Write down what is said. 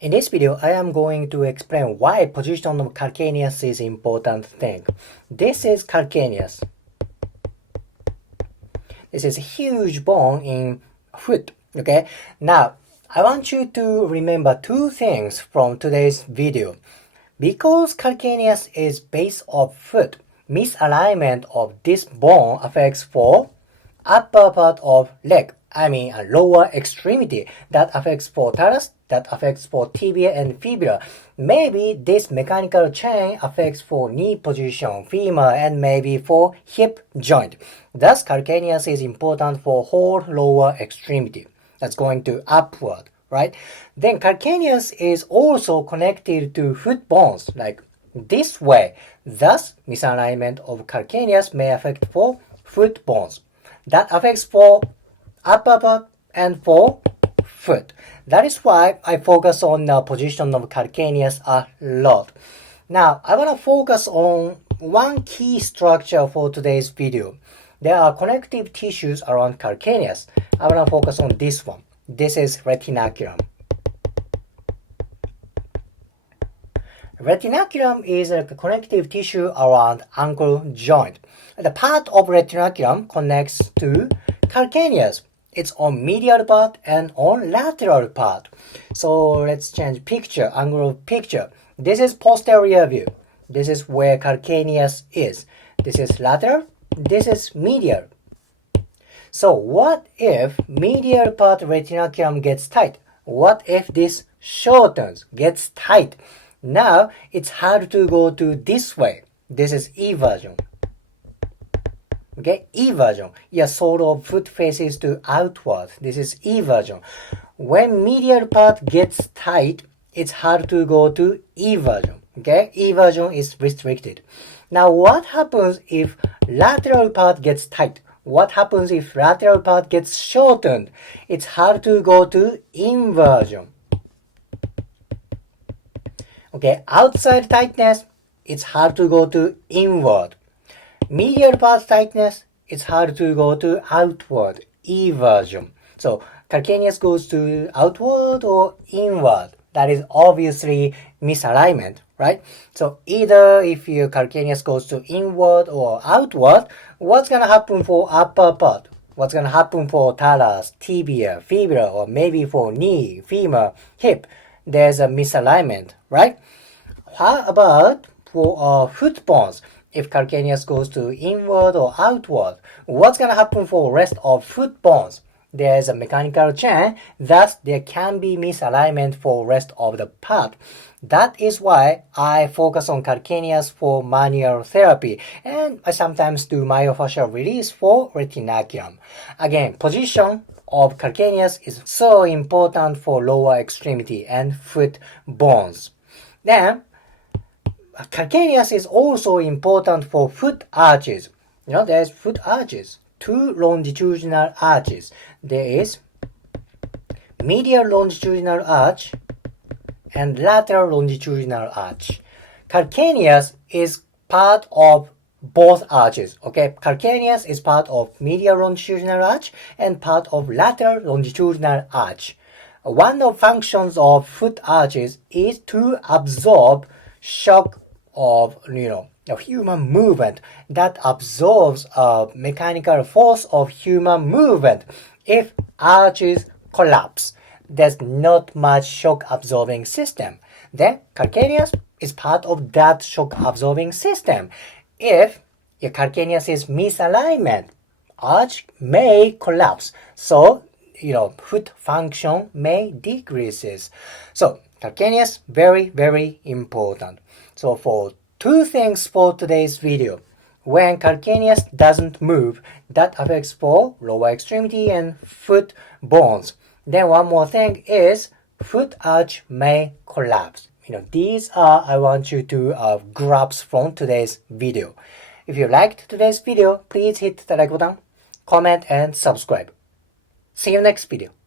In this video, I am going to explain why position of calcaneus is important thing. This is calcaneus. This is a huge bone in foot. Okay. Now, I want you to remember two things from today's video. Because calcaneus is base of foot, misalignment of this bone affects for upper part of leg. I mean a lower extremity. That affects for talus, that affects for tibia and fibula. Maybe this mechanical chain affects for knee position, femur, and maybe for hip joint. Thus calcaneus is important for whole lower extremity. That's going to upward, right? Then calcaneus is also connected to foot bones, like this way. Thus misalignment of calcaneus may affect for foot bones. That affects for upper part and for foot. That is why I focus on the position of calcaneus a lot. Now, I want to focus on one key structure for today's video. There are connective tissues around calcaneus. I want to focus on this one. This is retinaculum. Retinaculum is a connective tissue around ankle joint. The part of retinaculum connects to calcaneus. It's on medial part and on lateral part. So let's change picture, angle of picture. This is posterior view. This is where calcaneus is. This is lateral. This is medial. So what if medial part retinaculum gets tight? What if this shortens, gets tight? Now it's hard to go to this way. This is eversion. Okay, eversion. Yeah, sole of foot faces to outward. This is eversion. When medial part gets tight, it's hard to go to eversion. Okay, eversion is restricted. Now what happens if lateral part gets tight? What happens if lateral part gets shortened? It's hard to go to inversion. Okay, outside tightness, it's hard to go to inward. Medial part tightness, it's hard to go to outward, eversion. So calcaneus goes to outward or inward. That is obviously misalignment, right? So either if your calcaneus goes to inward or outward, what's going to happen for upper part? What's going to happen for talus, tibia, fibula, or maybe for knee, femur, hip? There's a misalignment, right? How about for foot bones? If calcaneus goes to inward or outward, what's going to happen for rest of foot bones? There's a mechanical chain, thus there can be misalignment for rest of the part. That is why I focus on calcaneus for manual therapy, and I sometimes do myofascial release for retinaculum. Again, position of calcaneus is so important for lower extremity and foot bones. Then, calcaneus is also important for foot arches. You know, there's foot arches, two longitudinal arches. There is medial longitudinal arch and lateral longitudinal arch. Calcaneus is part of both arches. Okay, calcaneus is part of medial longitudinal arch and part of lateral longitudinal arch. One of the functions of foot arches is to absorb shock of human movement, that absorbs a mechanical force of human movement. If arches collapse, there's not much shock absorbing system. Then calcaneus is part of that shock absorbing system. If your calcaneus is misalignment, arch may collapse. So foot function may decreases. So calcaneus very, very important. So for two things for today's video. When calcaneus doesn't move, that affects for lower extremity and foot bones. Then one more thing is foot arch may collapse. These are I want you to grasp from today's video. If you liked today's video, please hit the like button, comment and subscribe. See you next video.